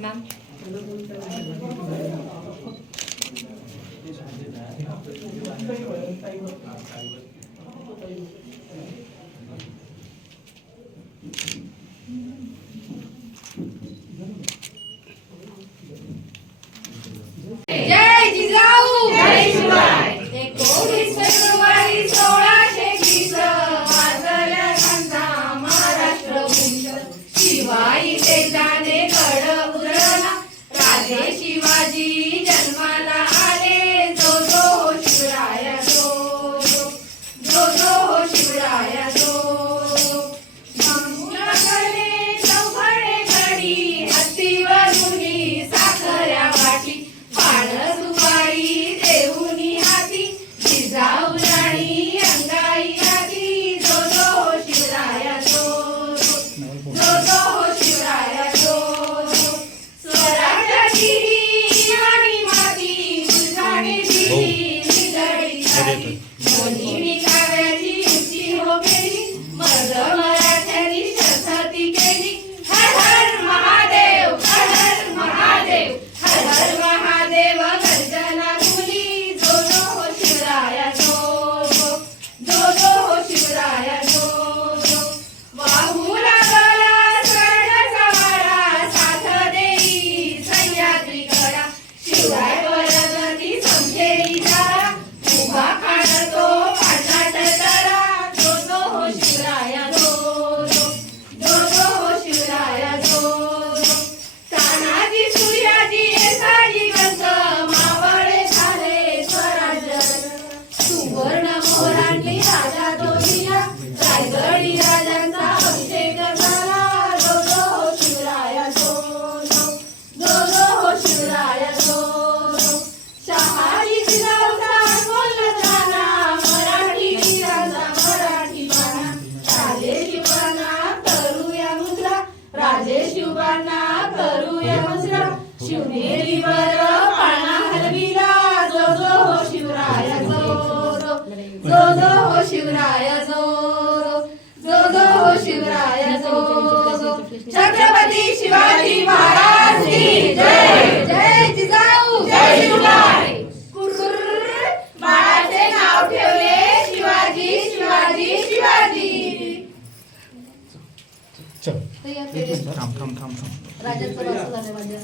ma'am जय जिजाऊ जय शिवाय 19 February 1620 वाजल्या घंटा महाराष्ट्र भूषण शिवाई तेजाने गड उधळला राजे शिवाजी जन्माला आले जो जो हो शिवराया जो जो जो हो शिवराया जो मंगळाकडे चौघडे घडी हत्तीवरुनी साखऱ्या वाटी पान सुपारी देऊनी हाती जिजाऊ राणी अंगाई आधी जो जो हो शिवराया जो जो जो हो शिवराया जो स्वराज्याची आणि माती फुलझाडे दिली निगडी झाली कोणी काव्याची उंची हो केली मर्द मराठ्यांनी शर्थी केली हर हर महादेव हर हर महादेव हर हर महादेव गर्जना बोली जो जो हो शिवराया जो जो जो हो शिवराया जो वाहू लागला स्वर्णाचा वारा साथ देई सह्याद्री कडा शिवराय वरगती समजेली तारा उभा काढतो पाटाट तारा जो जो हो शिवराया जो जो जो हो शिवराया जो तानाजी सूर्याजी येसाजी गंध मावळे झाले स्वराज्य सुवर्ण मोरांनी राजा तो दिला रायगडी राजांचा अभिषेक झाला जो जो हो शिवराया जो जो जो हो शिवराया जो शहाजी जिजाऊचा बोलताना मराठी वीरांचा मराठी बाणा राजे शिवांना करूया मुद्रा राजे शिवांना करूया मुद्रा शिवनेरीवर पाळणा हलविला जो जो हो शिवराया जो जो जो हो शिवराया जो जो जो हो शिवराया जो छत्रपती शिवाजी महाराज की जय जय जिजाऊ जय शिवराय कुर्र बाळाचे नाव ठेवले शिवाजी शिवाजी शिवाजी थांब राजाचं वारसा झालं माझ्या